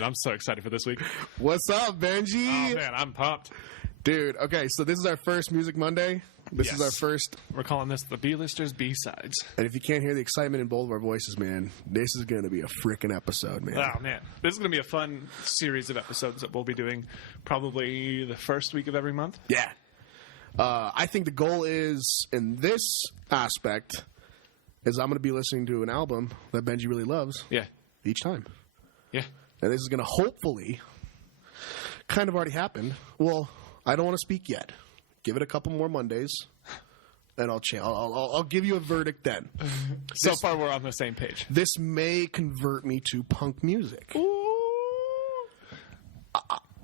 Dude, I'm so excited for this week. What's up, Benji? Oh, man, I'm pumped. Dude, okay, so this is our first Music Monday. This is our first. We're calling this the B-Listers B-Sides. And if you can't hear the excitement in both of our voices, man, this is going to be a freaking episode, man. Oh, man. This is going to be a fun series of episodes that we'll be doing probably the first week of every month. Yeah. I think the goal is, in this aspect, is I'm going to be listening to an album that Benji really loves. Yeah. Each time. Yeah. And this is going to hopefully kind of already happen. Well, I don't want to speak yet. Give it a couple more Mondays, and I'll give you a verdict then. So far, we're on the same page. This may convert me to punk music.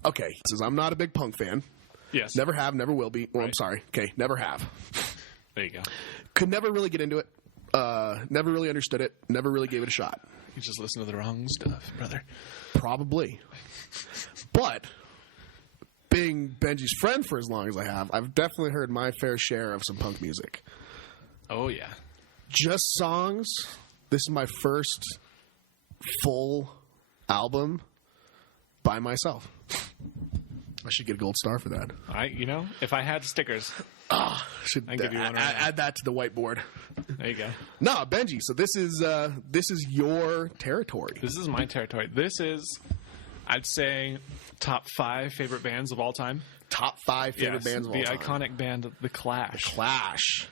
Okay, says I'm not a big punk fan. Yes. Never have, never will be. Well, Right. I'm sorry. Okay, never have. There you go. Could never really get into it. Never really understood it. Never really gave it a shot. You just listen to the wrong stuff, brother. Probably. But being Benji's friend for as long as I have, I've definitely heard my fair share of some punk music. Oh, yeah. Just songs. This is my first full album by myself. I should get a gold star for that. If I had stickers, Should give you one right now. add that to the whiteboard. there you go. No, Benji. So this is your territory. This is my territory. This is, I'd say, top 5 favorite bands of all time. Top 5 favorite bands of all time. The iconic band, The Clash. Clash.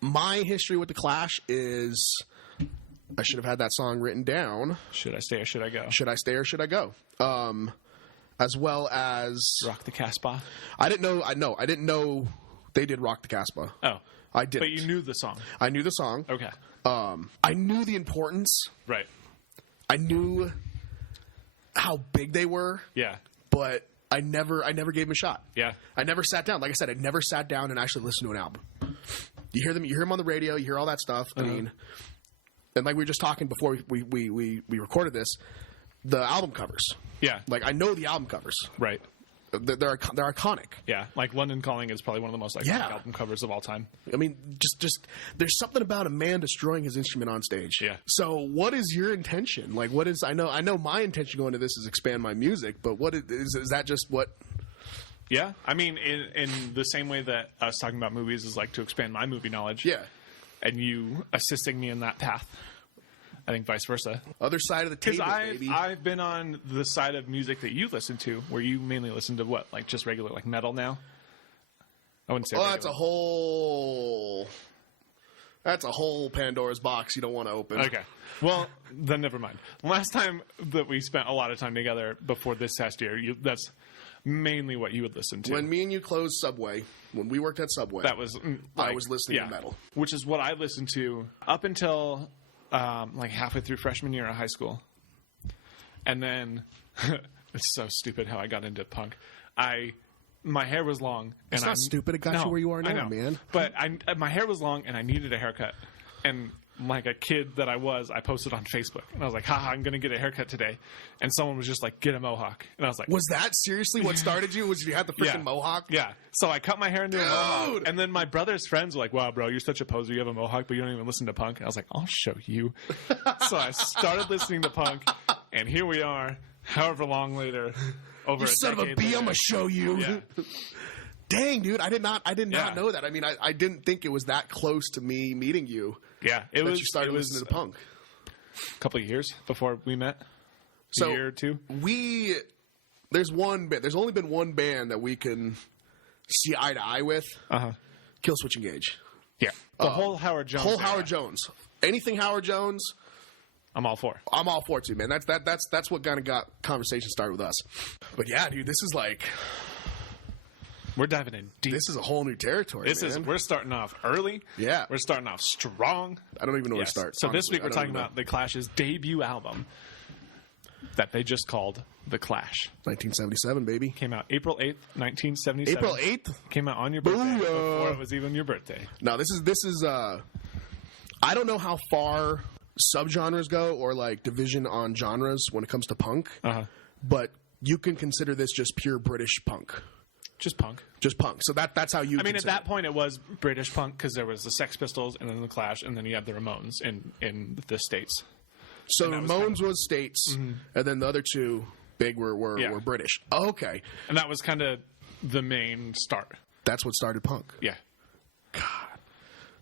My history with The Clash is I should have had that song written down. Should I stay or should I go? Should I stay or should I go? As well as Rock the Casbah. I didn't know they did Rock the Casbah. Oh. I didn't. But you knew the song. I knew the song. Okay. I knew the importance. Right. I knew how big they were. Yeah. But I never gave them a shot. Yeah. I never sat down. Like I said, I never sat down and actually listened to an album. You hear them on the radio, you hear all that stuff. I mean, and like we were just talking before we recorded this, the album covers. Yeah. Like I know the album covers. Right. They're iconic. Yeah. Like London Calling is probably one of the most iconic album covers of all time. I mean, just there's something about a man destroying his instrument on stage. Yeah. So what is your intention? Like what is I know my intention going to this is expand my music, but what is that just what? Yeah. I mean, in the same way that us talking about movies is like to expand my movie knowledge. Yeah. And you assisting me in that path. I think vice versa. Other side of the table, baby. I've been on the side of music that you listen to, where you mainly listen to what, like just regular, like metal now. I wouldn't say. Oh, that's a whole Pandora's box you don't want to open. Okay. Well, then never mind. Last time that we spent a lot of time together before this past year, that's mainly what you would listen to. When me and you closed Subway, when we worked at Subway, that was I was listening to metal, which is what I listened to up until like halfway through freshman year of high school. And then it's so stupid how I got into punk. My hair was long. It's not stupid. It got you where you are now, man. But my hair was long and I needed a haircut. And like a kid that I posted on Facebook. And I was like, haha, I'm going to get a haircut today. And someone was just like, get a mohawk. And I was like... Was that seriously what started you? Was you had the freaking mohawk? Yeah. So I cut my hair into a mohawk. And then my brother's friends were like, wow, bro, you're such a poser. You have a mohawk, but you don't even listen to punk. And I was like, I'll show you. So I started listening to punk. And here we are, however long later, over you a son of a decade B, later. I'm going to show you. Yeah. Dang, dude, I did not know that. I mean, I didn't think it was that close to me meeting you. Yeah, you started listening to punk. A couple of years before we met. A year or two. There's only been one band that we can see eye to eye with. Killswitch Engage. Yeah, the whole Howard Jones. Howard Jones. Anything Howard Jones, I'm all for. I'm all for it too, man. That's what kind of got conversation started with us. But yeah, dude, this is like. We're diving in deep. This is a whole new territory, man. We're starting off early. Yeah. We're starting off strong. I don't even know where to start. So honestly. this week we're talking about The Clash's debut album that they just called The Clash. 1977, baby. Came out April 8th, 1977. April 8th? Came out on your birthday before it was even your birthday. No, this is I don't know how far subgenres go or like division on genres when it comes to punk. But you can consider this just pure British punk. Just punk. Just punk. So that's how you. I mean, at that point, it was British punk because there was the Sex Pistols and then the Clash, and then you had the Ramones in the States. So Ramones was States, and then the other two big were British. Okay. And that was kind of the main start. That's what started punk. Yeah. God.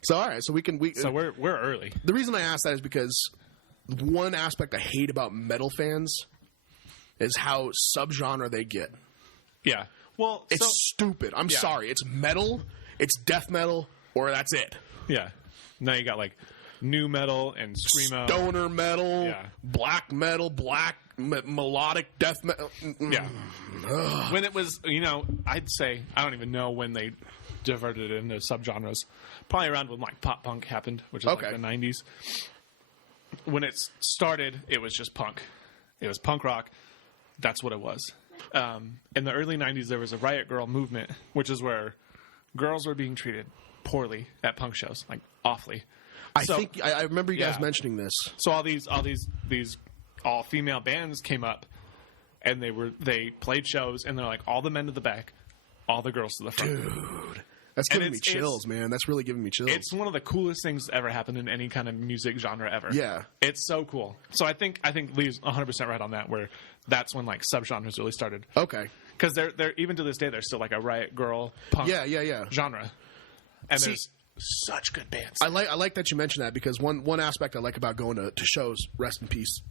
So all right, so we're early. The reason I ask that is because one aspect I hate about metal fans is how subgenre they get. Yeah. Well, it's stupid. I'm sorry. It's metal, it's death metal, or that's it. Yeah. Now you got like new metal and screamo, stoner metal, black metal, melodic death metal. Yeah. When it was, I'd say I don't even know when they diverted it into subgenres. Probably around when like pop punk happened, which is like the 90s. When it started, it was just punk. It was punk rock. That's what it was. In the early 90s, there was a Riot Girl movement, which is where girls were being treated poorly at punk shows, like awfully. I remember you guys mentioning this. So all these all female bands came up, and they played shows, and they're like all the men to the back, all the girls to the front. Dude, that's giving me chills, man. That's really giving me chills. It's one of the coolest things that ever happened in any kind of music genre ever. Yeah, it's so cool. So I think Lee's 100% right on that. Where that's when like subgenres really started. Okay, because they're even to this day they're still like a Riot Girl punk genre, and there's such good bands. I like that you mentioned that because one aspect I like about going to shows, rest in peace,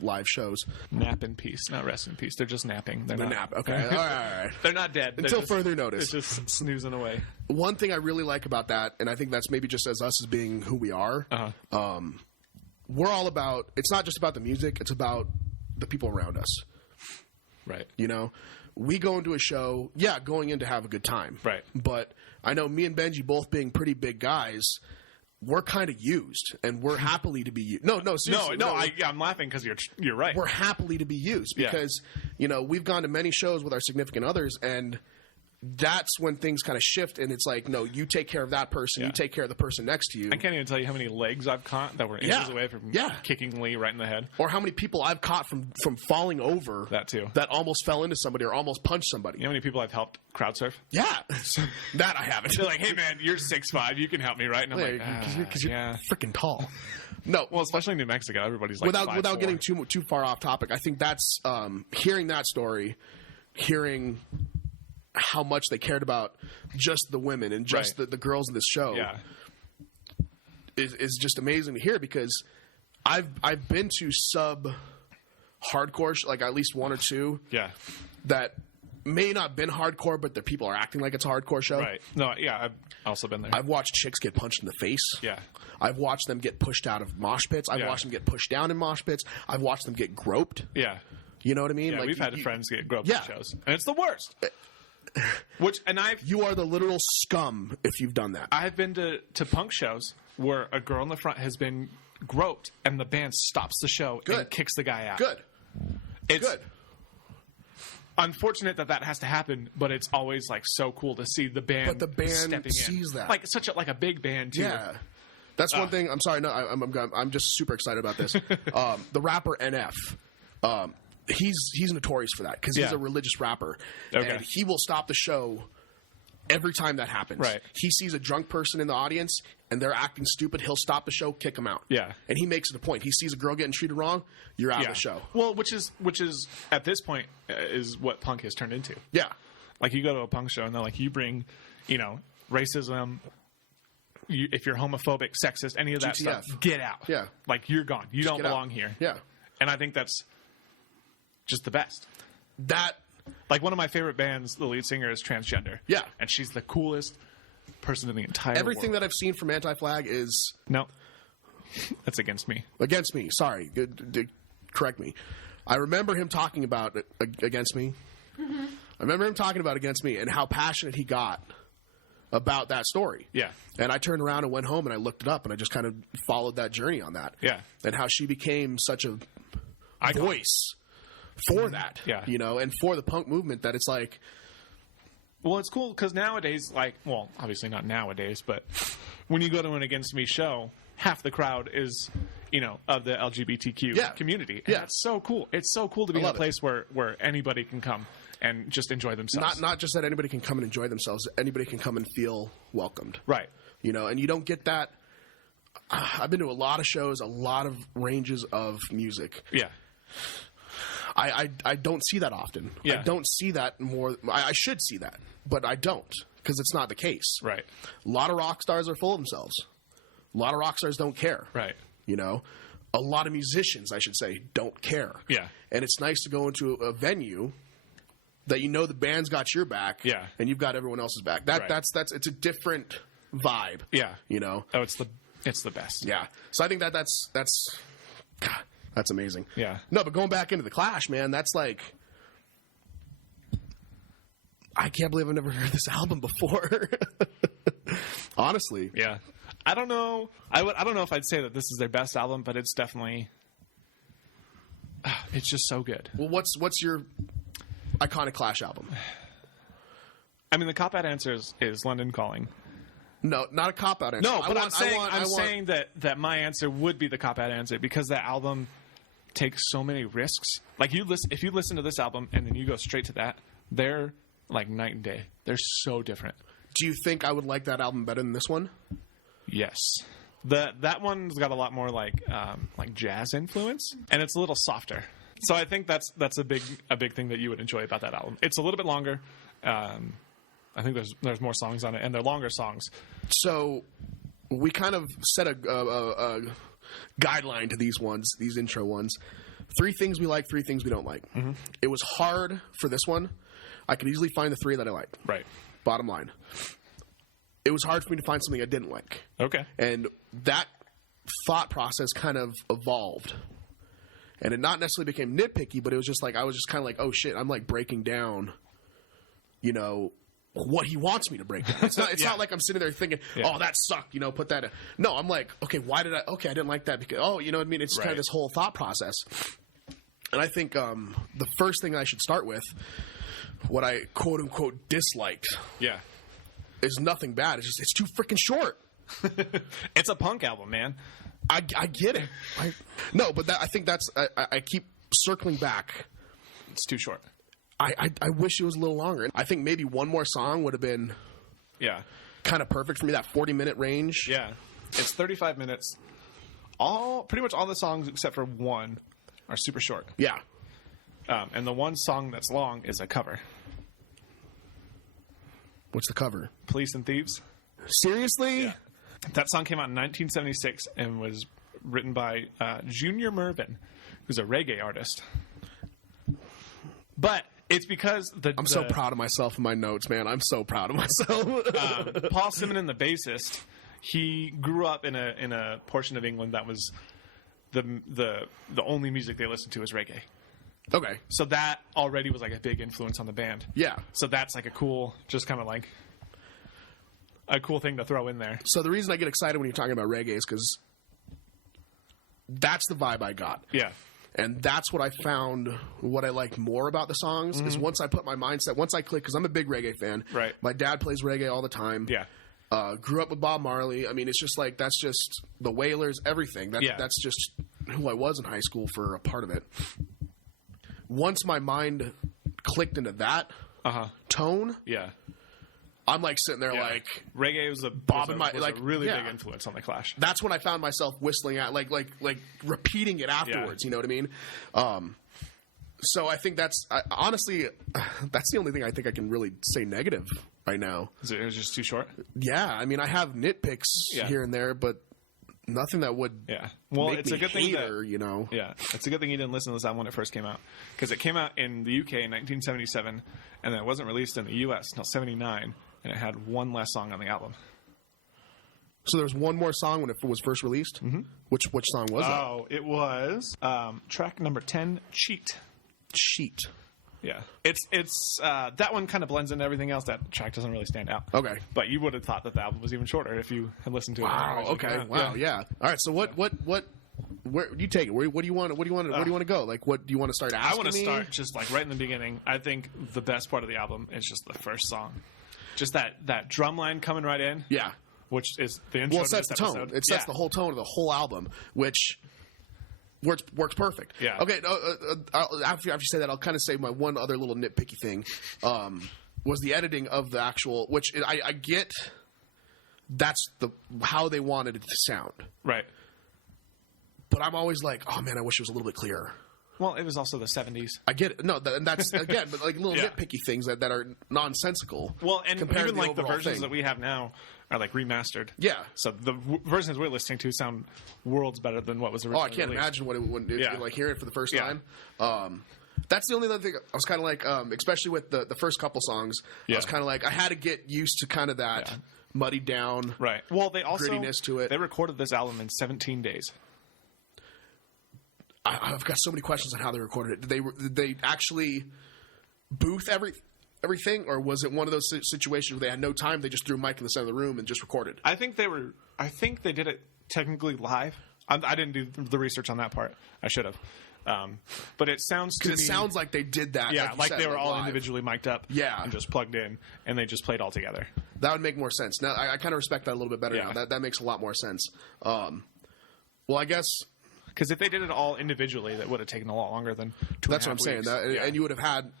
live shows. Nap in peace, not rest in peace. They're just napping. They're not nap. Okay, all right. They're not dead until further notice. They're just snoozing away. One thing I really like about that, and I think that's maybe just as us as being who we are. We're all about. It's not just about the music. It's about the people around us. Right. We go into a show, going in to have a good time. Right. But I know me and Benji both being pretty big guys, we're kind of used, and we're happily to be used. No, seriously. No, I'm laughing because you're right. We're happily to be used because, we've gone to many shows with our significant others, and that's when things kind of shift, and it's like, no, you take care of that person, you take care of the person next to you. I can't even tell you how many legs I've caught that were inches away from kicking Lee right in the head. Or how many people I've caught from falling over. That too. That almost fell into somebody or almost punched somebody. You know how many people I've helped crowd surf? Yeah. That I haven't. They're like, hey man, you're 6'5", you can help me, right? And I'm like, because you're freaking tall. No, well, especially in New Mexico, everybody's like without getting too far off topic. I think that's hearing that story, hearing how much they cared about just the women and just the girls in this show is just amazing to hear because I've been to sub hardcore like at least one or two that may not been hardcore, but the people are acting like it's a hardcore show. Right. No, I've also been there. I've watched chicks get punched in the face. Yeah. I've watched them get pushed out of mosh pits. I've watched them get pushed down in mosh pits. I've watched them get groped. Yeah. You know what I mean? Yeah, we've had friends get groped at shows. And it's the worst. You are the literal scum if you've done that. I've been to punk shows where a girl in the front has been groped and the band stops the show and kicks the guy out. Good. It's good. Unfortunate that has to happen, but it's always like so cool to see the band. But the band stepping sees in. that like such a big band too. Yeah, that's one thing. I'm sorry, no, I'm just super excited about this. The rapper NF. He's notorious for that because he's a religious rapper, and he will stop the show every time that happens. Right. He sees a drunk person in the audience and they're acting stupid. He'll stop the show, kick them out. Yeah, and he makes it a point. He sees a girl getting treated wrong, you're out of the show. Well, which is at this point is what punk has turned into. Yeah, like you go to a punk show and they're like, you bring, racism. If you're homophobic, sexist, any of that stuff, get out. Yeah, like you're gone. You don't belong here. Yeah, and I think that's just the best. Like one of my favorite bands, the lead singer is transgender. Yeah. And she's the coolest person in the entire world. Everything that I've seen from Anti-Flag is... No. That's against me. Against me. Sorry. Correct me. I remember him talking about against me. Mm-hmm. I remember him talking about against me and how passionate he got about that story. Yeah. And I turned around and went home and I looked it up and I just kind of followed that journey on that. Yeah. And how she became such a voice for that, and for the punk movement that it's like... Well, it's cool because nowadays, obviously not nowadays, but when you go to an Against Me show, half the crowd is, of the LGBTQ community. And that's so cool. It's so cool to be in a place where anybody can come and just enjoy themselves. Not just that anybody can come and enjoy themselves, anybody can come and feel welcomed. Right. And you don't get that... I've been to a lot of shows, a lot of ranges of music. Yeah. I don't see that often. Yeah. I don't see that more. I should see that, but I don't because it's not the case. Right. A lot of rock stars are full of themselves. A lot of rock stars don't care. Right. You know, a lot of musicians, I should say, don't care. Yeah. And it's nice to go into a venue that you know the band's got your back. Yeah. And you've got everyone else's back. That's it's a different vibe. Yeah. You know. Oh, it's the best. Yeah. So I think that's God, that's amazing. Yeah. No, but going back into the Clash, man, that's like, I can't believe I've never heard this album before. Honestly. Yeah. I don't know. I don't know if I'd say that this is their best album, but it's definitely. It's just so good. Well, what's your iconic Clash album? I mean, the cop-out answer is London Calling. No, not a cop-out answer. No, but I'm saying that my answer would be the cop-out answer because that album takes so many risks. Like if you listen to this album and then you go straight to that, they're like night and day. They're so different. Do you think I would like that album better than this one? Yes. That one's got a lot more like jazz influence, and it's a little softer. So I think that's a big thing that you would enjoy about that album. It's a little bit longer. I think there's more songs on it, and they're longer songs. So we kind of set a guideline to these intro ones. 3 things we like, 3 things we don't like. Mm-hmm. It was hard for this one. I could easily find the 3 that I liked. Right. Bottom line. It was hard for me to find something I didn't like. Okay. And that thought process kind of evolved. And it not necessarily became nitpicky, but it was just like, I was just kind of like, oh shit, I'm like breaking down, you know, what he wants me to break down. It's not like I'm sitting there thinking, oh, that sucked, you know, put that in. No, I'm like, okay, I didn't like that because, oh, you know what I mean? It's kind of this whole thought process. And I think the first thing I should start with, what I quote unquote disliked. Yeah. Is nothing bad. It's just, it's too freaking short. It's a punk album, man. I get it. I think that's, I keep circling back. It's too short. I wish it was a little longer. I think maybe one more song would have been kind of perfect for me, that 40-minute range. Yeah. It's 35 minutes. Pretty much all the songs except for one are super short. Yeah. And the one song that's long is a cover. What's the cover? Police and Thieves. Seriously? Yeah. That song came out in 1976 and was written by Junior Mervin, who's a reggae artist. But it's because I'm so proud of myself in my notes, man. I'm so proud of myself. Paul Simonon, the bassist, he grew up in a portion of England that was the only music they listened to was reggae. Okay. So that already was like a big influence on the band. Yeah. So that's like a cool thing to throw in there. So the reason I get excited when you're talking about reggae is because that's the vibe I got. Yeah. And that's what I found, what I liked more about the songs, is once I put my mindset, once I click, because I'm a big reggae fan. Right. My dad plays reggae all the time. Yeah. Grew up with Bob Marley. I mean, it's just like, that's just the Wailers, everything. That's just who I was in high school for a part of it. Once my mind clicked into that tone, I'm like sitting there like reggae was a really big influence on the Clash. That's when I found myself whistling at like repeating it afterwards. You know what I mean? So I think honestly that's the only thing I think I can really say negative right now. It was just too short. Yeah, I mean I have nitpicks here and there, but nothing that would make it's me a good hate thing her, you know. Yeah, it's a good thing you didn't listen to this album when it first came out, because it came out in the UK in 1977, and then it wasn't released in the US until 79, and it had one less song on the album. So there was one more song when it was first released? Mm-hmm. Which song was it? Oh, it was track number 10, Cheat. Cheat. Yeah. It's that one kind of blends into everything else. That track doesn't really stand out. Okay. But you would have thought that the album was even shorter if you had listened to it. Wow. Okay. Wow. Yeah. All right. So what where do you take it? Where do you want to go? Like, what do you want to start asking me? I want to start just like right in the beginning. I think the best part of the album is just the first song. Just that drum line coming right in. Yeah. Which is the intro to this episode. Tone. It sets the whole tone of the whole album, which works perfect. Yeah. Okay. After you say that, I'll kind of say my one other little nitpicky thing was the editing of the actual, which I get. That's how they wanted it to sound. Right. But I'm always like, oh man, I wish it was a little bit clearer. Well, it was also the 70s. I get it. No, and that's again, but like little nitpicky things that are nonsensical. Well, and compared even to like the overall versions thing. that we have now are like remastered. Yeah. So the versions we're listening to sound worlds better than what was originally Oh, I can't released. imagine what it would if you like hearing it for the first Yeah. time. That's the only other thing I was kind of like, especially with the first couple songs. I was kind of like, I had to get used to kind of that muddied down, Right. Well, they also grittiness to it. They recorded this album in 17 days. I've got so many questions on how they recorded it. Did they actually booth everything, or was it one of those situations where they had no time? They just threw a mic in the center of the room and just recorded. I think they did it technically live. I didn't do the research on that part. I should have. But it sounds to me... Because it sounds like they did that. Yeah, like said, they were all live. individually mic'd up and just plugged in, and they just played all together. That would make more sense. Now, I kind of respect that a little bit better now. That makes a lot more sense. Well, I guess... Because if they did it all individually, that would have taken a lot longer than 2.5 That's what I'm saying. And you would have had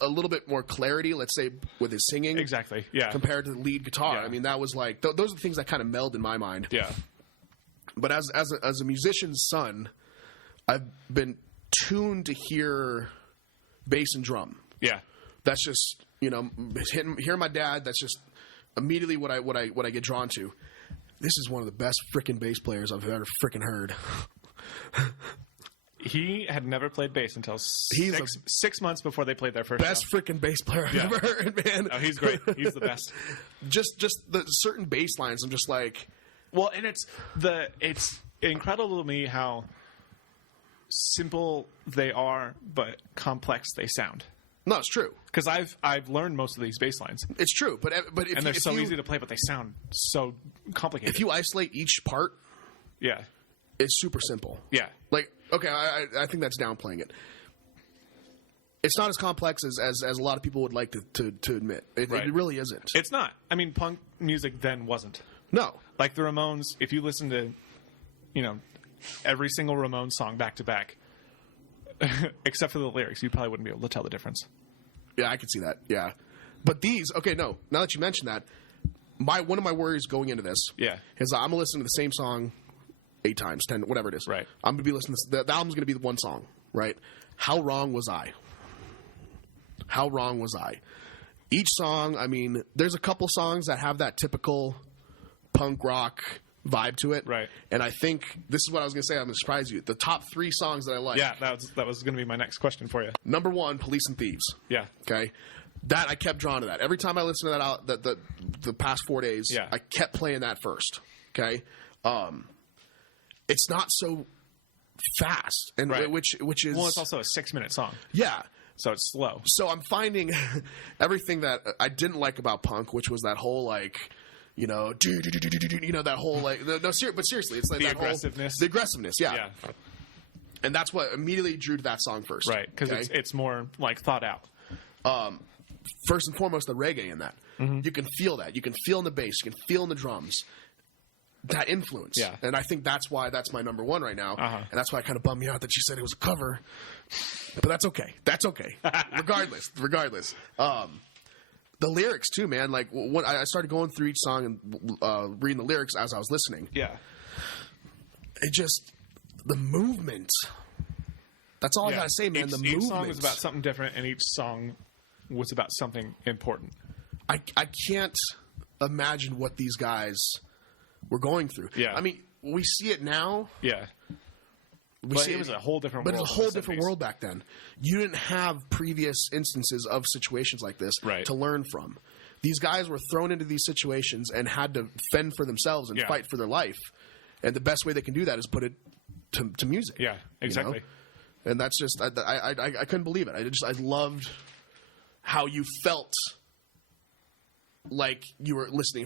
a little bit more clarity, let's say, with his singing. Exactly, yeah. Compared to the lead guitar. Yeah. I mean, that was like... those are the things that kind of meld in my mind. Yeah. But as a musician's son, I've been tuned to hear bass and drum. Yeah. That's just, hearing my dad, that's just immediately what I get drawn to. This is one of the best freaking bass players I've ever freaking heard. He had never played bass until 6 months before they played their first best show. freaking bass player I've ever heard, man. Oh, he's great. He's the best. just the certain bass lines, I'm just like... Well, and it's incredible to me how simple they are, but complex they sound. No, it's true. Because I've learned most of these bass lines. It's true, but if and they're so you, easy to play, but they sound so complicated. If you isolate each part, it's super simple. Yeah. Like, okay, I think that's downplaying it. It's not as complex as a lot of people would like to admit. It really isn't. It's not. I mean, punk music then wasn't. No. Like the Ramones, if you listen to, every single Ramones song back to back, except for the lyrics, you probably wouldn't be able to tell the difference. Yeah, I can see that. Yeah. But these, okay, no. Now that you mention that, one of my worries going into this is I'm going to listen to the same song 8 times, 10, whatever it is. Right. I'm going to be listening to the album's going to be the one song, right? How wrong was I? How wrong was I? Each song, I mean, there's a couple songs that have that typical punk rock vibe to it. Right. And I think this is what I was going to say. I'm going to surprise you. The top 3 songs that I like. Yeah, that was going to be my next question for you. Number 1, Police and Thieves. Yeah. Okay. That I kept drawn to that. Every time I listened to that the past 4 days, I kept playing that first. Okay. It's not so fast, and which is it's also a 6-minute song. Yeah. So it's slow. So I'm finding everything that I didn't like about punk, which was that whole like, that whole like but seriously, it's like the that aggressiveness. The aggressiveness, yeah. And that's what immediately drew to that song first, right? Because it's more like thought out. First and foremost, the reggae in that. Mm-hmm. You can feel that. You can feel in the bass. You can feel in the drums. That influence. Yeah. And I think that's why that's my number 1 right now. Uh-huh. And that's why it kind of bummed me out that you said it was a cover. But that's okay. That's okay. Regardless. The lyrics, too, man. Like, when I started going through each song and reading the lyrics as I was listening. Yeah. It just... The movement. That's all I got to say, man. Each song was about something different, and each song was about something important. I can't imagine what these guys were going through. Yeah. I mean, we see it now. Yeah. But it was a whole different world. But it was a whole different world back then. You didn't have previous instances of situations like this to learn from. These guys were thrown into these situations and had to fend for themselves and fight for their life. And the best way they can do that is put it to music. Yeah, exactly. And that's just I couldn't believe it. I loved how you felt like you were listening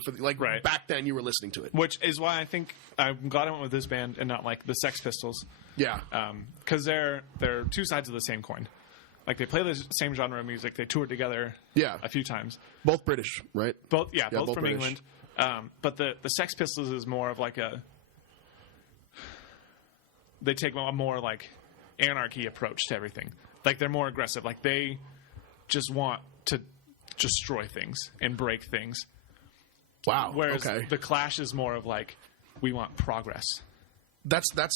back then you were listening to it. Which is why I think I'm glad I went with this band and not like the Sex Pistols. Yeah. Because they're 2 sides of the same coin. Like they play the same genre of music. They toured together a few times. Both British, right? Both from British. England. But the Sex Pistols is more of like they take a more like anarchy approach to everything. Like they're more aggressive. Like they just want to destroy things and break things. Wow. Whereas the Clash is more of like, we want progress. That's what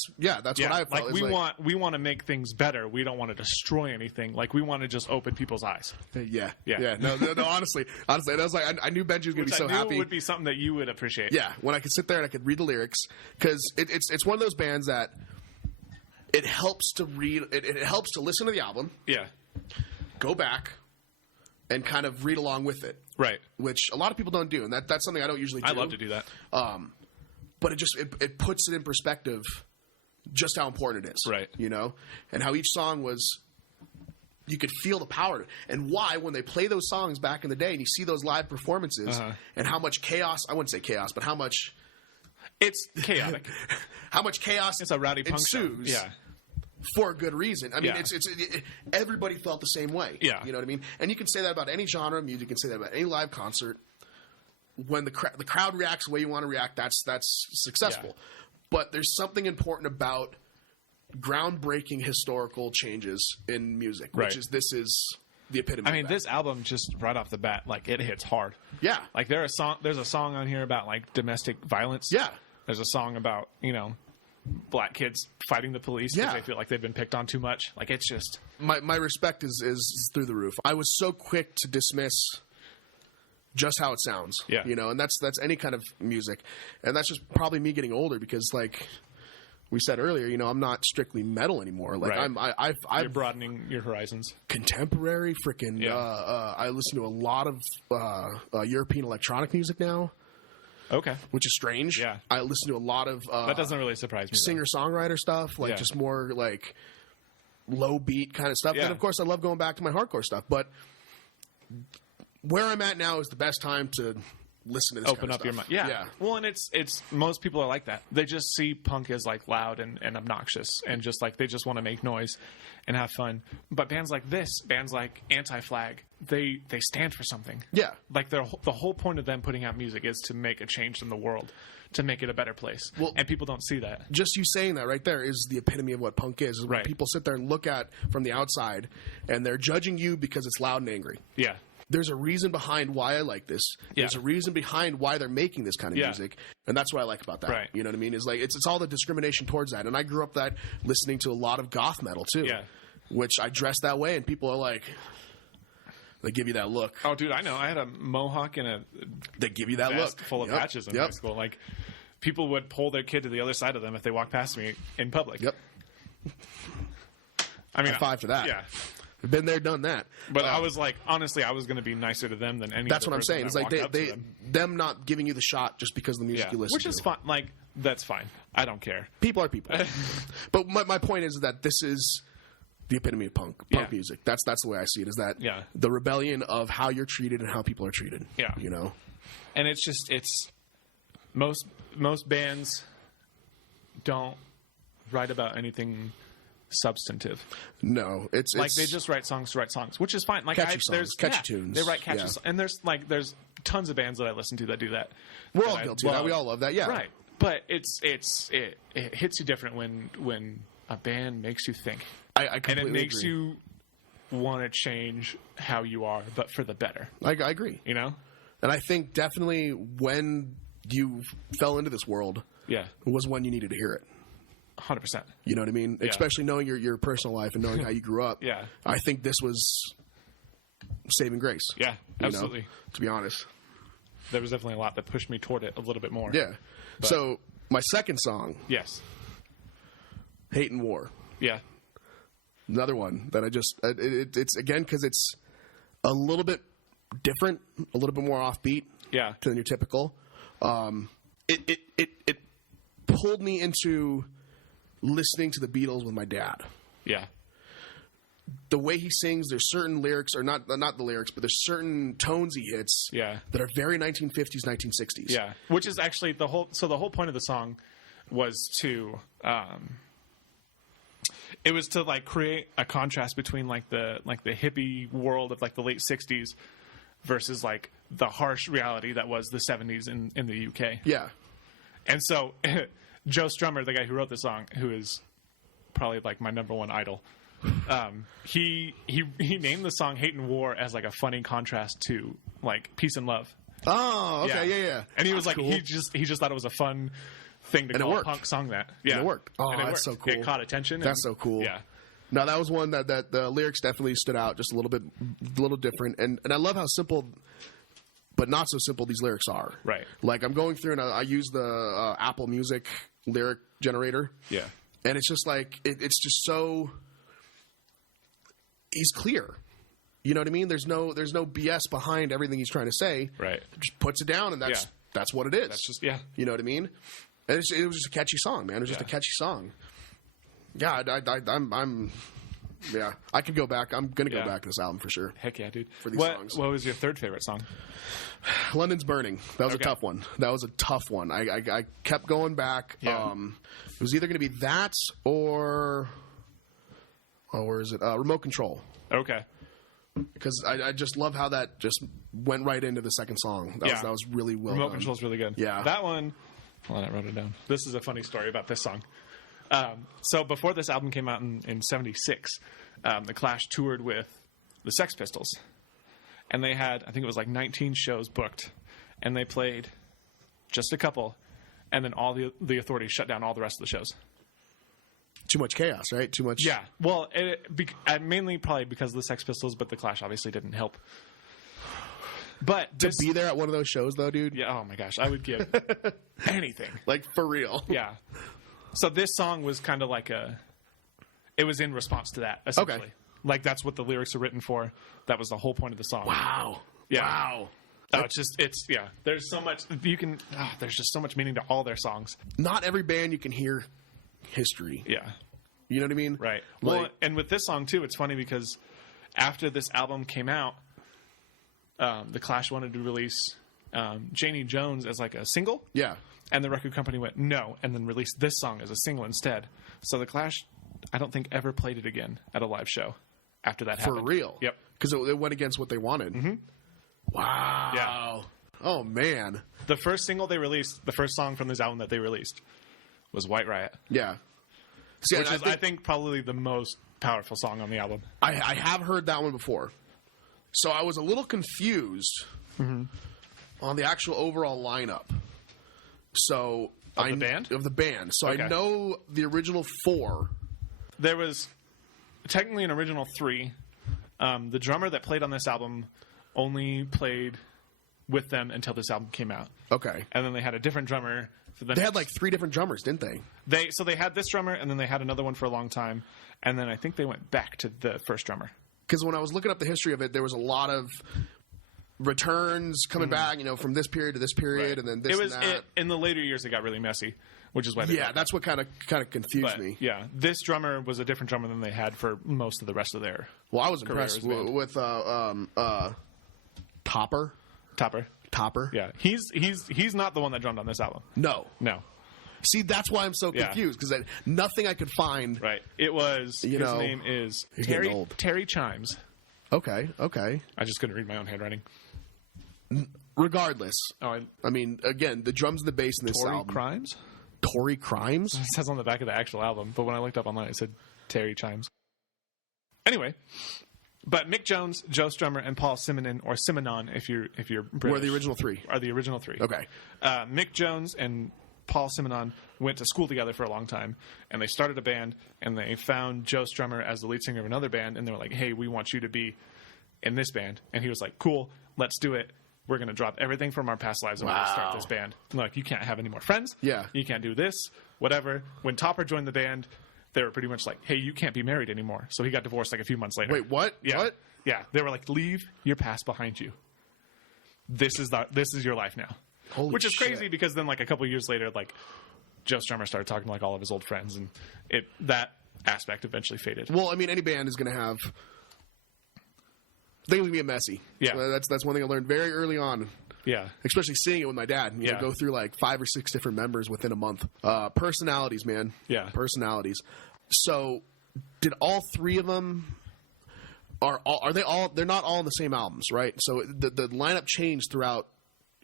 I felt. Like we want to make things better. We don't want to destroy anything. Like we want to just open people's eyes. Yeah. No, honestly, and I was like, I knew Benji was going to be so happy. It would be something that you would appreciate. Yeah, when I could sit there and I could read the lyrics, because it's one of those bands that it helps to read. It helps to listen to the album. Yeah. Go back and kind of read along with it. Right. Which a lot of people don't do, and that's something I don't usually do. I love to do that. But it puts it in perspective just how important it is. Right. You know? And how each song was, you could feel the power. And why, when they play those songs back in the day and you see those live performances and how much chaos, I wouldn't say chaos, but how much... It's chaotic. How much chaos it's a rowdy punk ensues. Show. Yeah. For a good reason. I mean, everybody felt the same way. Yeah. You know what I mean? And you can say that about any genre of music. You can say that about any live concert. When the crowd reacts the way you want to react, that's successful. Yeah. But there's something important about groundbreaking historical changes in music, which is this is the epitome. I mean, this album just right off the bat, like it hits hard. Yeah, like there's a song on here about like domestic violence. Yeah, there's a song about black kids fighting the police because they feel like they've been picked on too much. Like it's just my respect is through the roof. I was so quick to dismiss just how it sounds. Yeah. And that's any kind of music. And that's just probably me getting older because like we said earlier, I'm not strictly metal anymore. Like right. You're broadening your horizons. Contemporary freaking I listen to a lot of European electronic music now. Okay. Which is strange. Yeah. I listen to a lot of that doesn't really surprise me. Singer-songwriter stuff, like just more like low beat kind of stuff. Yeah. And of course I love going back to my hardcore stuff, but where I'm at now is the best time to listen to this open kind of up stuff. your mind. Yeah. Well, and it's most people are like that. They just see punk as like loud and obnoxious and just like they just want to make noise and have fun. But bands like this, bands like Anti-Flag, they stand for something. Yeah. Like the whole point of them putting out music is to make a change in the world, to make it a better place. Well, and people don't see that. Just you saying that right there is the epitome of what punk is. When people sit there and look at from the outside and they're judging you because it's loud and angry. Yeah. There's a reason behind why I like this. There's a reason behind why they're making this kind of music. And that's what I like about that. Right. You know what I mean? It's like it's all the discrimination towards that. And I grew up listening to a lot of goth metal too. Yeah. Which I dress that way and people are like, they give you that look. Oh, dude, I know. I had a mohawk and they give you that look full of patches in high school. Like people would pull their kid to the other side of them if they walked past me in public. Yep. I mean, $5 for that. Yeah. Been there, done that. But I was like, honestly, I was going to be nicer to them than any. That's what I'm saying. It's like them not giving you the shot just because of the music you listen to, which is fine. Like that's fine. I don't care. People are people. But my point is that this is the epitome of punk music. That's the way I see it. Is that the rebellion of how you're treated and how people are treated. Yeah, And it's most bands don't write about anything substantive. No, it's like they just write songs to write songs, which is fine. Like there's catchy tunes. They write catchy songs, and there's tons of bands that I listen to that do that. We're all guilty of that. We all love that. Yeah, right. But it hits you different when a band makes you think. I completely and it makes agree. You want to change how you are, but for the better. I agree. And I think definitely when you fell into this world, was when you needed to hear it. 100%. You know what I mean? Yeah. Especially knowing your personal life and knowing how you grew up. Yeah. I think this was saving grace. Yeah, absolutely. To be honest. There was definitely a lot that pushed me toward it a little bit more. Yeah. But. So, my second song. Yes. Hate and War. Yeah. Another one that I just... It's, again, because it's a little bit different, a little bit more offbeat than your typical. It pulled me into... listening to the Beatles with my dad. Yeah. The way he sings, there's certain lyrics, or not the lyrics, but there's certain tones he hits that are very 1950s, 1960s. Yeah. Which is actually the whole point of the song was to it was to like create a contrast between like the hippie world of like the late 60s versus like the harsh reality that was the 70s in the UK. Yeah. And so Joe Strummer, the guy who wrote the song, who is probably like my number one idol, he named the song "Hate and War" as like a funny contrast to like peace and love. Oh, okay, yeah. And he was like, cool. he just thought it was a fun thing to And it call a worked. punk song that. Yeah, And it worked. Oh, And it that's worked. so cool. It caught attention. That's so cool. Yeah. Now that was one that the lyrics definitely stood out just a little different, and I love how simple, but not so simple these lyrics are. Right. Like I'm going through and I use the Apple Music lyric generator. Yeah. And it's just like it's just so he's clear. You know what I mean? There's no BS behind everything he's trying to say. Right. Just puts it down, and that's what it is. That's just You know what I mean? And it was just a catchy song, man. It was just a catchy song. Yeah, I'm. Yeah, I could go back. I'm gonna go back to this album for sure. Heck yeah, dude. For these songs. What was your third favorite song? London's Burning. That was a tough one. I kept going back. Yeah. It was either going to be that or where is it? Remote Control. Okay. Because I just love how that just went right into the second song. That was really well Remote done. Control's really good. Yeah. That one. Hold on, I wrote it down. This is a funny story about this song. So before this album came out in 76, The Clash toured with the Sex Pistols. And they had, I think it was like 19 shows booked. And they played just a couple. And then all the authorities shut down all the rest of the shows. Too much chaos, right? Too much. Yeah. Well, mainly probably because of the Sex Pistols, but the Clash obviously didn't help. But To be there at one of those shows, though, dude. Yeah. Oh my gosh, I would give anything. Like, for real. Yeah. So this song was kind of like it was in response to that, essentially. Okay. Like that's what the lyrics are written for. That was the whole point of the song. Wow. Yeah. Wow. Oh, there's so much there's just so much meaning to all their songs. Not every band you can hear history. Yeah. You know what I mean? Right. Like, Well, and with this song too, it's funny because after this album came out, the Clash wanted to release Janie Jones as like a single. yeah. And the record company went no, and then released this song as a single instead. So the Clash, I don't think ever played it again at a live show after that happened. For real? Yep. Because it went against what they wanted. Mm-hmm. Wow. Yeah. Oh, man. The first single they released, the first song from this album that they released, was White Riot, Yeah. See, which is, I think, probably the most powerful song on the album. I have heard that one before. So I was a little confused on the actual overall lineup. So Of the band? Of the band. So Okay. I know the original 4. There was technically an original 3. The drummer that played on this album only played with them until this album came out. Okay. And then they had a different drummer for the They had like 3 different drummers, didn't they? They had this drummer, and then they had another one for a long time, and then I think they went back to the first drummer. Because when I was looking up the history of it, there was a lot of returns coming back, from this period to this period, and then this and that. In the later years, it got really messy, which is why they dropped it. That's what kind of confused But, me. yeah, this drummer was a different drummer than they had for most of the rest of their Well, I was career impressed as band. with Topper. Topper. Yeah, he's not the one that drummed on this album. No. See, that's why I'm so confused, because nothing I could find. Right. It was, his name is He's getting old. Terry Chimes. Okay. I just couldn't read my own handwriting. Regardless. Oh, I mean, again, the drums and the bass in this Tory album. Crimes? Tory Crimes? It says on the back of the actual album, but when I looked up online, it said Terry Chimes. Anyway, but Mick Jones, Joe Strummer, and Paul Simonon, or Simonon if you're British, Were the original 3. are the original 3. Okay. Mick Jones and Paul Simonon went to school together for a long time, and they started a band, and they found Joe Strummer as the lead singer of another band, and they were like, hey, we want you to be in this band. And he was like, cool, let's do it. We're going to drop everything from our past lives and we're going to start this band. And like, you can't have any more friends. Yeah. You can't do this, whatever. When Topper joined the band, they were pretty much like, hey, you can't be married anymore. So he got divorced like a few months later. Wait, what? Yeah. What? Yeah. They were like, leave your past behind you. This is your life now. Holy Which is shit. crazy because then like a couple years later, like Joe Strummer started talking to like all of his old friends, and that aspect eventually faded. Well, I mean, any band is going to have things can get messy. Yeah. So that's one thing I learned very early on. Yeah. Especially seeing it with my dad. You know, go through like 5 or 6 different members within a month. Personalities, man. Yeah. Personalities. So, did all 3 of them are they all? They're not all on the same albums, right? So the lineup changed throughout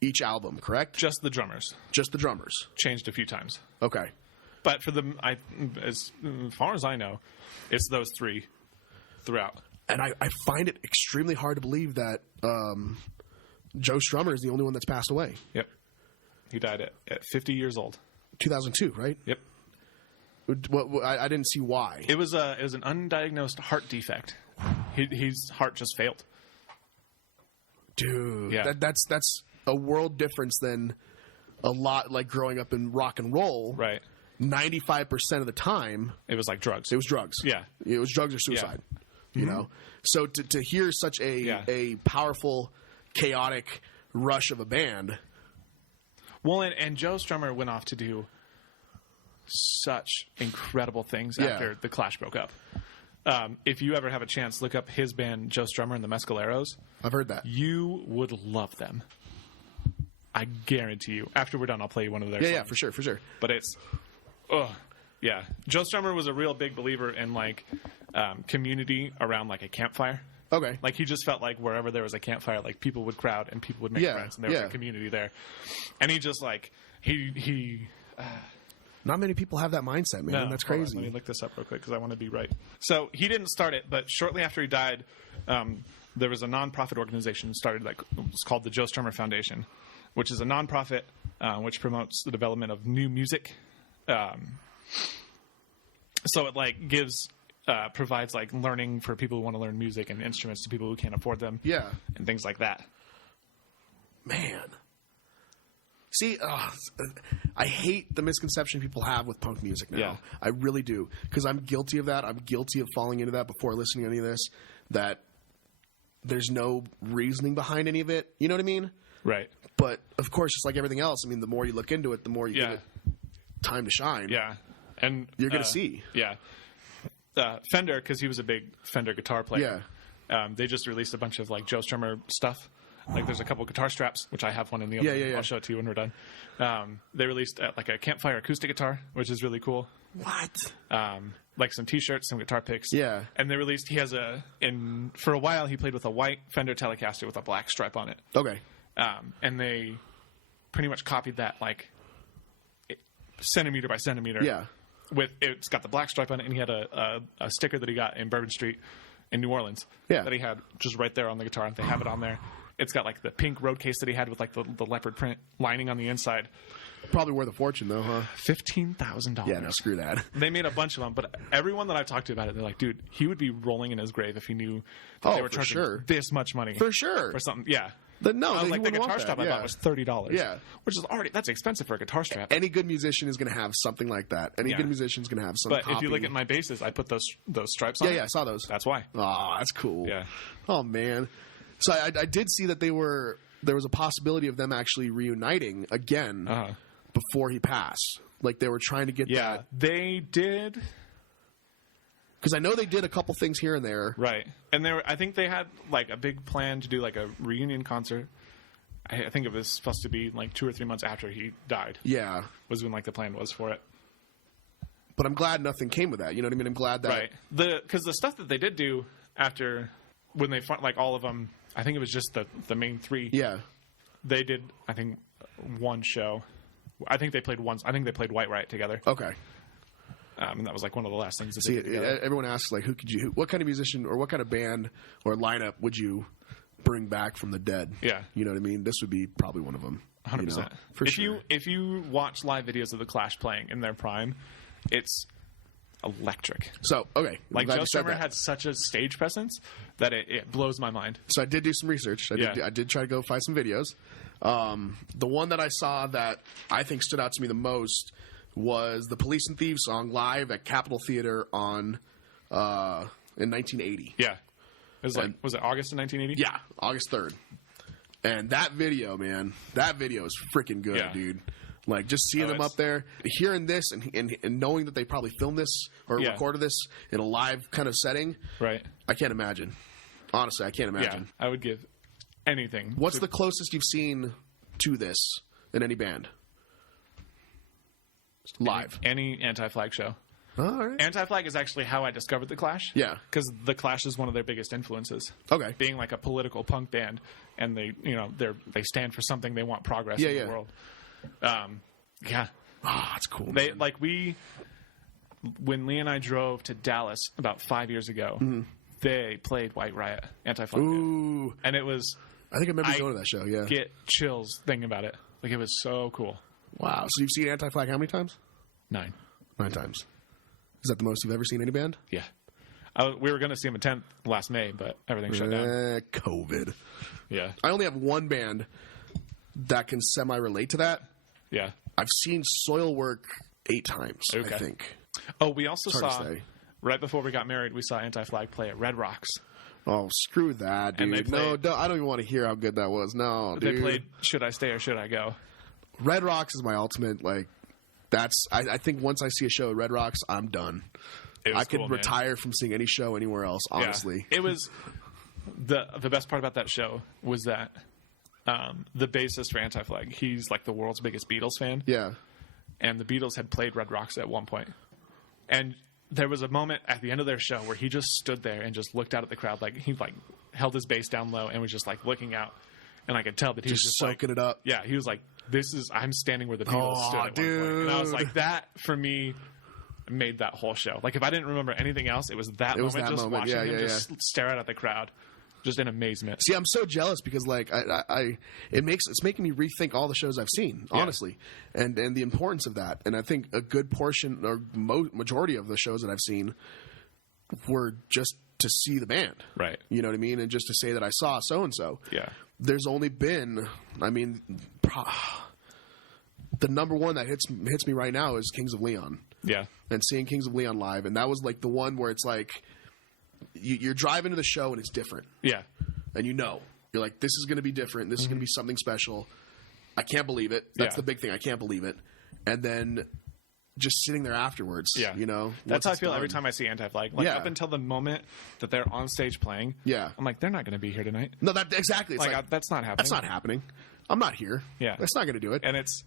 each album, correct? Just the drummers. Just the drummers. Changed a few times. Okay. But for as far as I know, it's those 3 throughout. And I find it extremely hard to believe that Joe Strummer is the only one that's passed away. Yep. He died at 50 years old. 2002, right? Yep. I didn't see why. It was an undiagnosed heart defect. His heart just failed. Dude, Yeah. that's a world difference than a lot like growing up in rock and roll. Right. 95% of the time, It was like drugs. it was drugs. Yeah. It was drugs or suicide. You know? So to hear such a powerful, chaotic rush of a band. Well, and Joe Strummer went off to do such incredible things after the Clash broke up. If you ever have a chance, look up his band, Joe Strummer and the Mescaleros. I've heard that. You would love them. I guarantee you. After we're done, I'll play you one of their songs. Yeah, for sure. But it's, yeah. Joe Strummer was a real big believer in like community around like a campfire. Okay. Like he just felt like wherever there was a campfire, like people would crowd and people would make friends, and there was a community there. And he just like he. Not many people have that mindset, man. No, That's hold on, crazy. let me look this up real quick because I want to be right. So he didn't start it, but shortly after he died, there was a nonprofit organization started that was called the Joe Strummer Foundation, which is a nonprofit which promotes the development of new music. So it like gives. Provides like learning for people who want to learn music and instruments to people who can't afford them. Yeah. And things like that. Man. See, I hate the misconception people have with punk music now. Yeah. I really do. Because I'm guilty of that. I'm guilty of falling into that before listening to any of this. That there's no reasoning behind any of it. You know what I mean? Right. But, of course, just like everything else, I mean, the more you look into it, the more you give it time to shine. Yeah. And You're going to see. Yeah. Fender, because he was a big Fender guitar player. Yeah. They just released a bunch of like Joe Strummer stuff. Like there's a couple guitar straps, which I have one in the other room. I'll show it to you when we're done. They released like a campfire acoustic guitar, which is really cool. What? Like some T-shirts, some guitar picks. Yeah. And they released. He has for a while he played with a white Fender Telecaster with a black stripe on it. Okay. And they pretty much copied that like centimeter by centimeter. Yeah. It's got the black stripe on it, and he had a sticker that he got in Bourbon Street in New Orleans. Yeah. That he had just right there on the guitar, and they have it on there. It's got like the pink road case that he had with like the leopard print lining on the inside. Probably worth a fortune, though, huh? $15,000. Yeah, no, screw that. They made a bunch of them, but everyone that I've talked to about it, they're like, dude, he would be rolling in his grave if he knew that they were charging this much money. For sure. For something, yeah. Like the guitar strap I bought was $30. Yeah. Which is that's expensive for a guitar strap. Any good musician is going to have something like that. Any good musician is going to have some But copy. if you look at my basses, I put those stripes on. Yeah, I saw those. That's why. Oh, that's cool. Yeah. Oh, man. So I did see that there was a possibility of them actually reuniting again before he passed. Like they were trying to get that. Yeah, they did. Because I know they did a couple things here and there. Right. And I think they had like a big plan to do like a reunion concert. I think it was supposed to be like 2 or 3 months after he died. Yeah. Was when like the plan was for it. But I'm glad nothing came with that. You know what I mean? I'm glad that. Right. Because the stuff that they did do after, when they like all of them, I think it was just the main 3. Yeah. They did, I think, one show. I think they played once. I think they played White Riot together. Okay. And that was like one of the last things that they did together. Everyone asks like, what kind of musician or what kind of band or lineup would you bring back from the dead? Yeah. You know what I mean? This would be probably one of them. 100%. You know, for sure. If you watch live videos of the Clash playing in their prime, it's electric. So, okay. Like Joe Strummer had such a stage presence that it blows my mind. So I did do some research. I did try to go find some videos. The one that I saw that I think stood out to me the most was the Police and Thieves song live at Capitol Theater in 1980. Yeah. It was was it August of 1980? Yeah, August 3rd. And that video, man, is freaking good, dude. Like, just seeing them up there, hearing this and knowing that they probably filmed this or recorded this in a live kind of setting. Right. I can't imagine. Honestly, I can't imagine. Yeah, I would give anything. What's the closest you've seen to this in any band? Live. Any Anti-Flag show. All right. Anti-Flag is actually how I discovered the Clash. Yeah. Because the Clash is one of their biggest influences. Okay. Being like a political punk band, and they stand for something. They want progress in the world. Yeah. Oh, that's cool. When Lee and I drove to Dallas about 5 years ago, they played White Riot, Anti-Flag. Ooh. And it was... I think I remember going to that show, yeah. Get chills thinking about it. Like, it was so cool. Wow. So you've seen Anti-Flag how many times? 9. 9 times. Is that the most you've ever seen any band? Yeah. We were going to see him in 10th last May, but everything shut down. COVID. Yeah. I only have one band that can semi-relate to that. Yeah. I've seen Soilwork 8 times, Okay. I think. Oh, we also It's hard saw, to say. right before we got married, we saw Anti-Flag play at Red Rocks. Oh, screw that, dude. And they played- No, I don't even want to hear how good that was. No, dude. They played Should I Stay or Should I Go? Red Rocks is my ultimate, like, I think once I see a show at Red Rocks, I'm done. It was I could cool, man. retire from seeing any show anywhere else, honestly. Yeah. It was the best part about that show was that the bassist for Anti-Flag, he's like the world's biggest Beatles fan. Yeah. And the Beatles had played Red Rocks at one point. And there was a moment at the end of their show where he just stood there and just looked out at the crowd, like he like held his bass down low and was just like looking out. And I could tell that he was just soaking it up. Yeah, he was like, I'm standing where the Beatles stood at one point. And I was like, that for me made that whole show. Like if I didn't remember anything else, it was that moment, just watching him just stare out at the crowd, just in amazement. See, I'm so jealous because like it's making me rethink all the shows I've seen, honestly, and the importance of that. And I think a good portion or majority of the shows that I've seen were just to see the band, Right. You know what I mean, and just to say that I saw so and so. Yeah. There's only been, I mean, the number one that hits me right now is Kings of Leon. Yeah. And seeing Kings of Leon live, and that was like the one where it's like you're driving to the show and it's different. Yeah. And you're like, this is going to be different. This is going to be something special. I can't believe it. That's the big thing. I can't believe it. And then just sitting there afterwards. Yeah. You know, that's how I feel every time I see Anti-Flag. Like up until the moment that they're on stage playing. Yeah. I'm like, they're not going to be here tonight. No, that exactly. It's like that's not happening. That's not happening. I'm not here. Yeah. That's not going to do it. And it's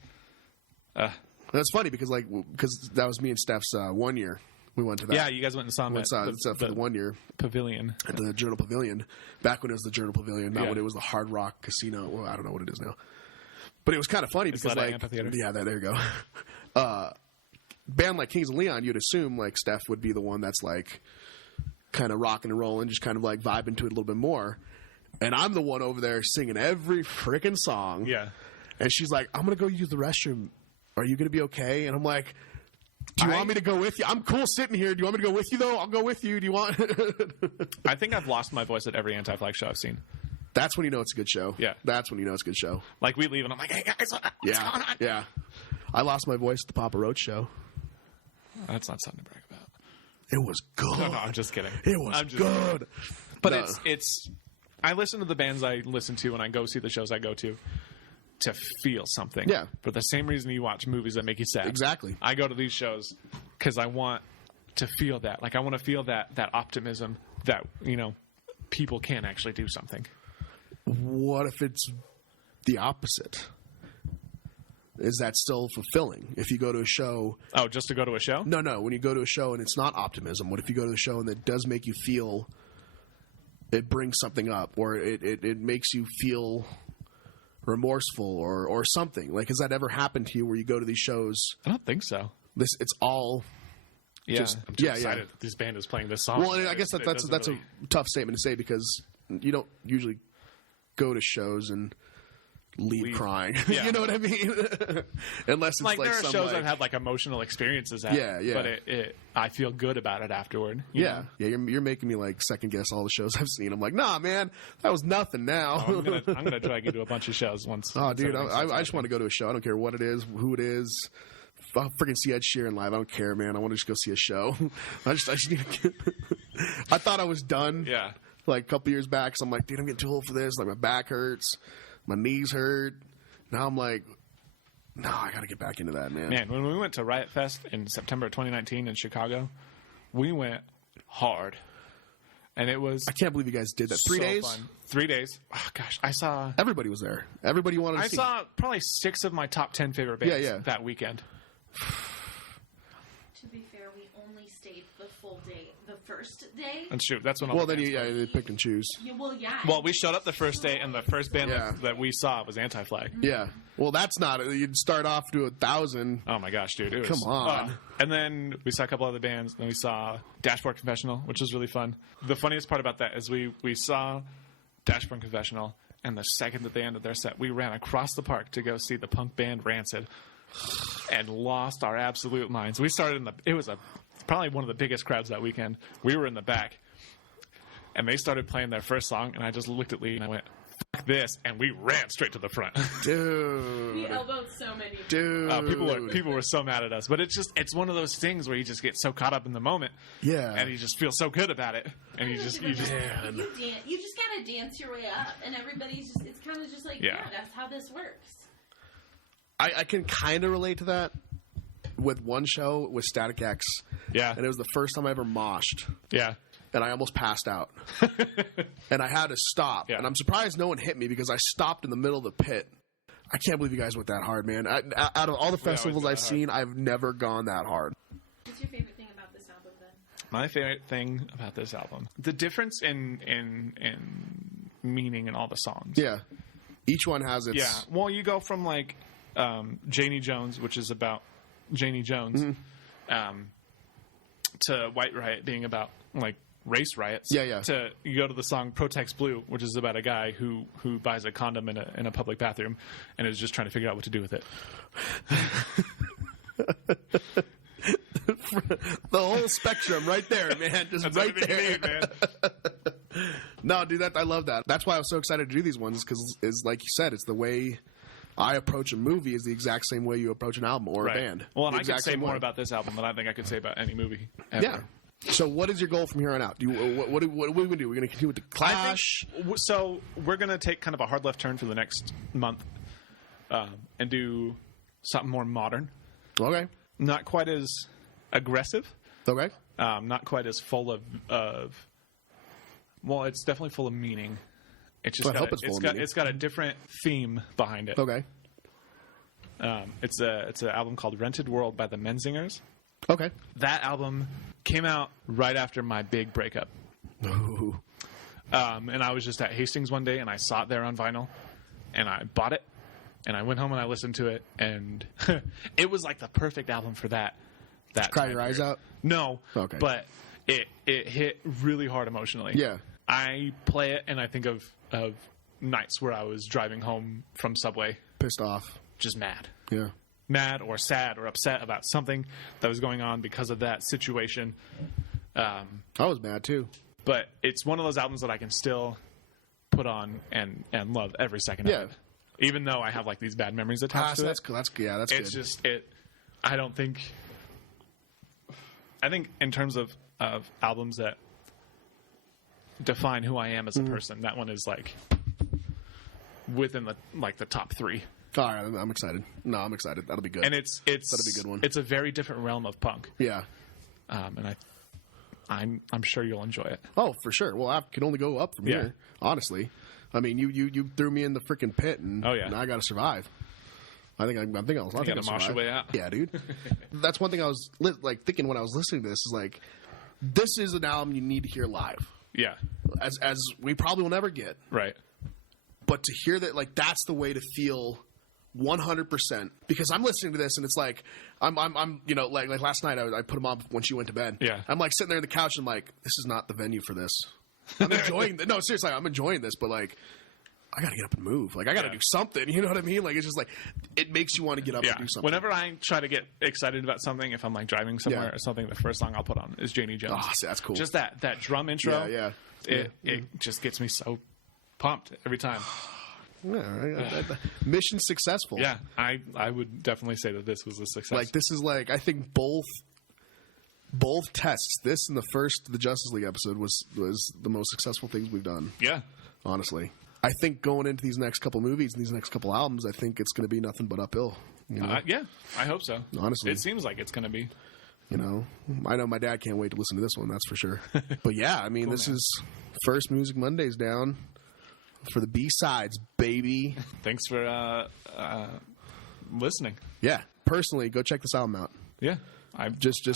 that's funny because that was me and Steph's 1 year. We went to that. Yeah, you guys went and saw him for the 1 year. Pavilion. At the Journal Pavilion. Back when it was the Journal Pavilion, not when it was the Hard Rock Casino. Well, I don't know what it is now. But it was kind of funny because like amphitheater. Yeah, there you go. Band like Kings of Leon, you'd assume like Steph would be the one that's like kind of rocking and rolling, just kind of like vibing to it a little bit more. And I'm the one over there singing every freaking song. Yeah. And she's like, I'm going to go use the restroom. Are you going to be okay? And I'm like, do you want me to go with you? I'm cool sitting here. Do you want me to go with you, though? I'll go with you. Do you want... I think I've lost my voice at every Anti-Flag show I've seen. That's when you know it's a good show. Yeah. That's when you know it's a good show. Like, we leave, and I'm like, hey, guys, what's going on? Yeah. I lost my voice at the Papa Roach show. That's not something to brag about. It was good. No, I'm just kidding. It was good. But it's... I listen to the bands I listen to, and I go see the shows I go to feel something. Yeah. For the same reason you watch movies that make you sad. Exactly. I go to these shows because I want to feel that. Like, I want to feel that optimism that, people can actually do something. What if it's the opposite? Is that still fulfilling? If you go to a show... Oh, just to go to a show? No. When you go to a show and it's not optimism, what if you go to a show and it does make you feel... It brings something up, or it makes you feel remorseful or something. Like, has that ever happened to you where you go to these shows? I don't think so. It's all... I'm excited that this band is playing this song. Well, I guess that's a tough statement to say because you don't usually go to shows and leave crying. Yeah. You know what I mean? Unless it's like there are some, shows I've had like emotional experiences at. Yeah. But I feel good about it afterward. Yeah. You're making me like second guess all the shows I've seen. I'm like, nah, man, that was nothing. Now I'm gonna drag you to a bunch of shows once. Oh, dude, I just want to go to a show. I don't care what it is, who it is. I'll freaking see Ed Sheeran live. I don't care, man. I want to just go see a show. I just need to I thought I was done. Yeah. Like a couple years back, so I'm like, dude, I'm getting too old for this. Like my back hurts, my knees hurt. Now I'm like, no, I got to get back into that, man. Man, when we went to Riot Fest in September 2019 in Chicago, we went hard. And it was... I can't believe you guys did that. 3 days? Fun. 3 days. Oh, gosh. Everybody was there. Everybody wanted to see. I saw probably 6 of my top 10 favorite bands that weekend. To be fair, we only stayed the full day. The first day... That's true. That's when all well, the then bands they pick and choose. Well, we showed up the first day, and the first band that we saw was Anti-Flag. Yeah. Well, that's not... You'd start off to 1,000. Oh, my gosh, dude. It was, come on. And then we saw a couple other bands. Then we saw Dashboard Confessional, which was really fun. The funniest part about that is we saw Dashboard Confessional, and the second that they ended their set, we ran across the park to go see the punk band Rancid. and lost our absolute minds. We started it was probably one of the biggest crowds that weekend. We were in the back, and they started playing their first song, and I just looked at Lee and I went, "Fuck this," and we ran straight to the front. Dude. We elbowed so many. Dude. People were so mad at us, but it's one of those things where you just get so caught up in the moment, Yeah. and you just feel so good about it, and you just you just gotta dance your way up, and everybody's just, it's kind of just like, yeah, that's how this works. I can kind of relate to that with one show with Static X. Yeah. And it was the first time I ever moshed. Yeah. And I almost passed out. And I had to stop. Yeah. And I'm surprised no one hit me because I stopped in the middle of the pit. I can't believe you guys went that hard, man. Out of all the festivals I've seen, I've never gone that hard. What's your favorite thing about this album, then? My favorite thing about this album, the difference in meaning in all the songs. Yeah. Each one has its... Yeah. Well, you go from like Janie Jones, which is about Janie Jones, to White Riot being about like race riots. Yeah, yeah. To you go to the song Protex Blue, which is about a guy who buys a condom in a public bathroom and is just trying to figure out what to do with it. The whole spectrum right there, man. Just That's right everything there. you need, man. No, dude, I love that. That's why I was so excited to do these ones because, like you said, it's the way I approach a movie is the exact same way you approach an album or a band. Well, and The I could exact say same more way. about this album than I think I could say about any movie ever. Yeah. So, what is your goal from here on out? What are we going to do? We're going to continue with the Clash. So we're going to take kind of a hard left turn for the next month and do something more modern. Okay. Not quite as aggressive. Okay. Not quite as full of well, it's definitely full of meaning. It's just I hope it's full of meaning. It's got a different theme behind it. Okay. It's an album called Rented World by the Menzingers. Okay. That album came out right after my big breakup. Ooh. And I was just at Hastings one day, and I saw it there on vinyl, and I bought it, and I went home and I listened to it, and it was like the perfect album for that. Cry your eyes out? No. Okay. But it hit really hard emotionally. Yeah. I play it, and I think of nights where I was driving home from Subway, Pissed off. just mad. Yeah. Mad or sad or upset about something that was going on because of that situation. I was mad too. But it's one of those albums that I can still put on and love every second of Yeah. it. Even though I have like these bad memories attached to That's it. cool. That's It's good. just I think in terms of albums that define who I am as a person, that one is like within the top 3. All right, I'm excited. No, I'm excited. That'll be good. And it's That'll be a good one. It's a very different realm of punk. Yeah. And I'm sure you'll enjoy it. Oh, for sure. Well, I can only go up from here. Honestly, I mean, you threw me in the freaking pit, and Oh, yeah. now I got to survive. I think I'll gotta mosh your way out. Yeah, dude. That's one thing I was thinking when I was listening to this is like, this is an album you need to hear live, Yeah. as we probably will never get. Right. But to hear that, like, that's the way to feel 100%. Because I'm listening to this and it's like, I'm like last night I put him on when she went to bed. Yeah. I'm like sitting there on the couch and like, this is not the venue for this. I'm enjoying no, seriously, I'm enjoying this, but like, I gotta get up and move. Like, I gotta do something. You know what I mean? Like, it's just like, it makes you want to get up and do something. Whenever I try to get excited about something, if I'm like driving somewhere or something, the first song I'll put on is Janie Jones. Oh, see, that's cool. Just that drum intro. Yeah. It just gets me so pumped every time. Yeah, mission successful. Yeah, I would definitely say that this was a success. Like, this is like, I think both tests, this and the Justice League episode was the most successful things we've done. Yeah. Honestly. I think going into these next couple movies and these next couple albums, I think it's going to be nothing but uphill. You know? Yeah, I hope so. Honestly. It seems like it's going to be. You know, I know my dad can't wait to listen to this one, that's for sure. But yeah, I mean, this is first Music Mondays down for the B-sides, baby. Thanks for listening. Yeah, personally, go check this album out. Yeah. I Just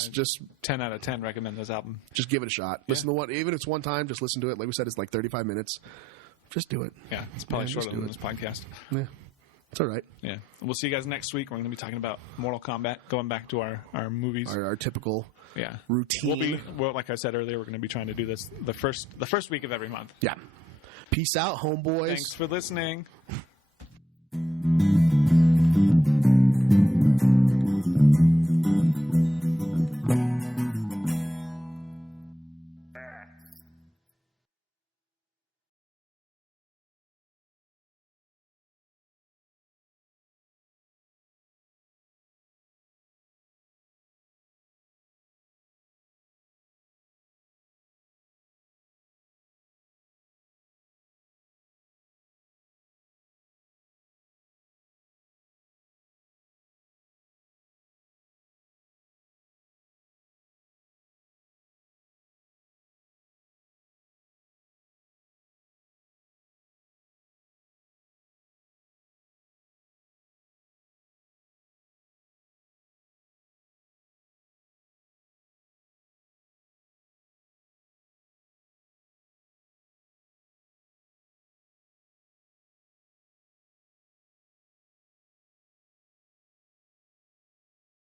10 out of 10 recommend this album. just give it a shot. Listen to what, even if it's one time, just listen to it. Like we said, it's like 35 minutes. Just do it. Yeah, it's probably just shorter do than it. this podcast. Yeah, it's all right. Yeah. We'll see you guys next week. We're going to be talking about Mortal Kombat, going back to our movies. Our typical Yeah. routine. Well, like I said earlier, we're going to be trying to do this the first week of every month. Yeah. Peace out, homeboys. Thanks for listening.